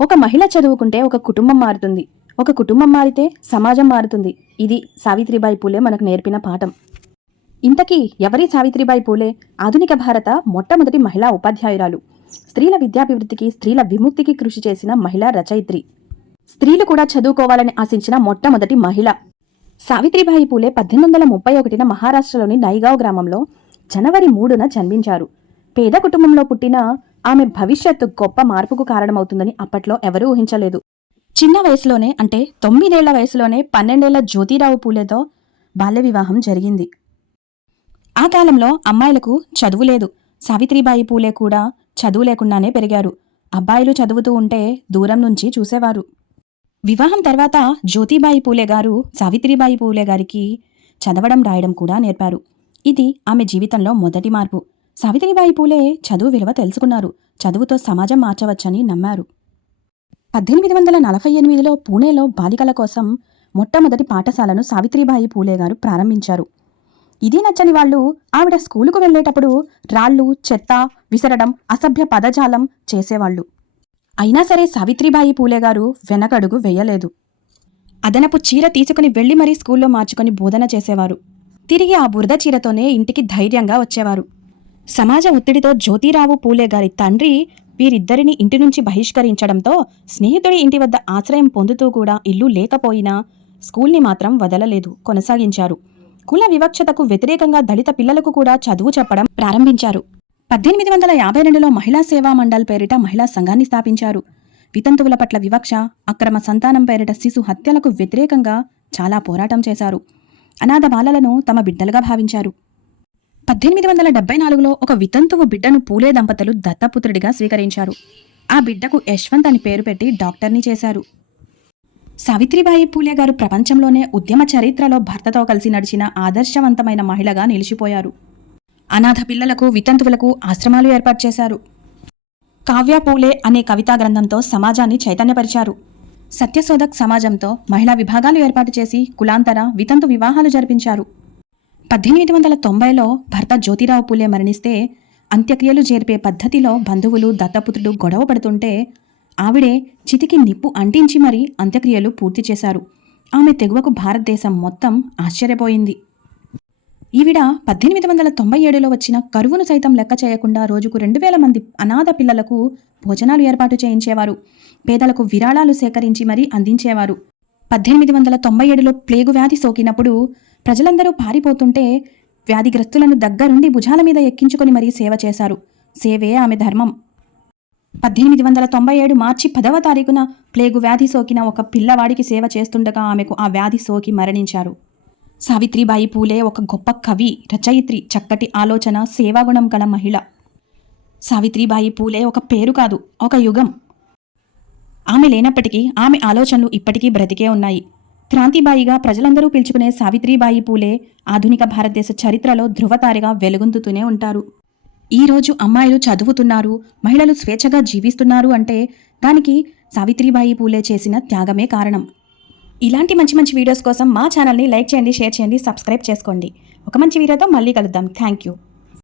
ఒక మహిళ చదువుకుంటే ఒక కుటుంబం మారుతుంది. ఒక కుటుంబం మారితే సమాజం మారుతుంది. ఇది సావిత్రిబాయి పూలే మనకు నేర్పిన పాఠం. ఇంతకీ ఎవరి సావిత్రిబాయి పూలే? ఆధునిక భారత మొట్టమొదటి మహిళా ఉపాధ్యాయురాలు, స్త్రీల విద్యాభివృద్ధికి, స్త్రీల విముక్తికి కృషి చేసిన మహిళా రచయిత్రి, స్త్రీలు కూడా చదువుకోవాలని ఆశించిన మొట్టమొదటి మహిళ. సావిత్రిబాయి పూలే 1831న మహారాష్ట్రలోని నైగావ్ గ్రామంలో జనవరి 3న జన్మించారు. పేద కుటుంబంలో పుట్టిన ఆమె భవిష్యత్తు గొప్ప మార్పుకు కారణమవుతుందని అప్పట్లో ఎవరూ ఊహించలేదు. చిన్న వయసులోనే, అంటే 9 ఏళ్ల వయసులోనే 12 ఏళ్ల జ్యోతిరావు పూలేతో బాల్య వివాహం జరిగింది. ఆ కాలంలో అమ్మాయిలకు చదువు లేదు. సావిత్రిబాయి పూలే కూడా చదువు లేకుండానే పెరిగారు. అబ్బాయిలు చదువుతూ ఉంటే దూరం నుంచి చూసేవారు. వివాహం తర్వాత జ్యోతిబాయి పూలే గారు సావిత్రిబాయి పూలే గారికి చదవడం రాయడం కూడా నేర్పారు. ఇది ఆమె జీవితంలో మొదటి మార్పు. సావిత్రిబాయి పూలే చదువు విలువ తెలుసుకున్నారు. చదువుతో సమాజం మార్చవచ్చని నమ్మారు. 1848లో పూణేలో బాలికల కోసం మొట్టమొదటి పాఠశాలను సావిత్రిబాయి పూలే గారు ప్రారంభించారు. ఇది నచ్చని వాళ్ళు ఆవిడ స్కూలుకు వెళ్లేటప్పుడు రాళ్లు, చెత్త విసరడం, అసభ్య పదజాలం చేసేవాళ్లు. అయినా సరే సావిత్రిబాయి పూలే గారు వెనకడుగు వెయ్యలేదు. అదనపు చీర తీసుకుని వెళ్లి మరీ స్కూల్లో మార్చుకొని బోధన చేసేవారు. తిరిగి ఆ బురద చీరతోనే ఇంటికి ధైర్యంగా వచ్చేవారు. సమాజ ఒత్తిడితో జ్యోతిరావు పూలే గారి తండ్రి వీరిద్దరిని ఇంటి నుంచి బహిష్కరించడంతో స్నేహితుడి ఇంటి వద్ద ఆశ్రయం పొందుతూ కూడా ఇల్లు లేకపోయినా స్కూల్ని మాత్రం వదలలేదు, కొనసాగించారు. కుల వివక్షతకు వ్యతిరేకంగా దళిత పిల్లలకు కూడా చదువు చెప్పడం ప్రారంభించారు. 1852లో మహిళా సేవా మండల్ పేరిట మహిళా సంఘాన్ని స్థాపించారు. వితంతువుల పట్ల వివక్ష, అక్రమ సంతానం పేరిట శిశు హత్యలకు వ్యతిరేకంగా చాలా పోరాటం చేశారు. అనాథ బాలలను తమ బిడ్డలుగా భావించారు. 1874లో ఒక వితంతువు బిడ్డను పూలే దంపతులు దత్తపుత్రుడిగా స్వీకరించారు. ఆ బిడ్డకు యశ్వంత్ అని పేరు పెట్టి డాక్టర్ని చేశారు. సావిత్రిబాయి పూలే గారు ప్రపంచంలోనే ఉద్యమ చరిత్రలో భర్తతో కలిసి నడిచిన ఆదర్శవంతమైన మహిళగా నిలిచిపోయారు. అనాథ పిల్లలకు, వితంతువులకు ఆశ్రమాలు ఏర్పాటు చేశారు. కావ్య పూలే అనే కవితా గ్రంథంతో సమాజాన్ని చైతన్యపరిచారు. సత్యశోధక్ సమాజంతో మహిళా విభాగాలు ఏర్పాటు చేసి కులాంతర, వితంతు వివాహాలు జరిపించారు. 1890లో భర్త జ్యోతిరావు పూలే మరణిస్తే అంత్యక్రియలు జరిపే పద్ధతిలో బంధువులు, దత్తపుత్రుడు గొడవ పడుతుంటే ఆవిడే చితికి నిప్పు అంటించి మరీ అంత్యక్రియలు పూర్తి చేశారు. ఆమె తెగువకు భారతదేశం మొత్తం ఆశ్చర్యపోయింది. ఈవిడ 1897లో వచ్చిన కరువును సైతం లెక్క చేయకుండా రోజుకు 2000 మంది అనాథ పిల్లలకు భోజనాలు ఏర్పాటు చేయించేవారు. పేదలకు విరాళాలు సేకరించి మరీ అందించేవారు. 1897లో ప్లేగు వ్యాధి సోకినప్పుడు ప్రజలందరూ పారిపోతుంటే వ్యాధిగ్రస్తులను దగ్గరుండి భుజాల మీద ఎక్కించుకొని మరీ సేవ చేశారు. సేవే ఆమె ధర్మం. 1897 మార్చి 10వ తారీఖున ప్లేగు వ్యాధి సోకిన ఒక పిల్లవాడికి సేవ చేస్తుండగా ఆమెకు ఆ వ్యాధి సోకి మరణించారు. సావిత్రిబాయి పూలే ఒక గొప్ప కవి, రచయిత్రి, చక్కటి ఆలోచన, సేవాగుణం గల మహిళ. సావిత్రిబాయి పూలే ఒక పేరు కాదు, ఒక యుగం. ఆమె లేనప్పటికీ ఆమె ఆలోచనలు ఇప్పటికీ బ్రతికే ఉన్నాయి. క్రాంతిబాయిగా ప్రజలందరూ పిలుచుకునే సావిత్రిబాయి పూలే ఆధునిక భారతదేశ చరిత్రలో ధృవతారిగా వెలుగొందుతూనే ఉంటారు. ఈరోజు అమ్మాయిలు చదువుతున్నారు, మహిళలు స్వేచ్ఛగా జీవిస్తున్నారు అంటే దానికి సావిత్రిబాయి పూలే చేసిన త్యాగమే కారణం. ఇలాంటి మంచి మంచి వీడియోస్ కోసం మా ఛానల్ని లైక్ చేయండి, షేర్ చేయండి, సబ్స్క్రైబ్ చేసుకోండి. ఒక మంచి వీడియోతో మళ్ళీ కలుద్దాం. Thank you.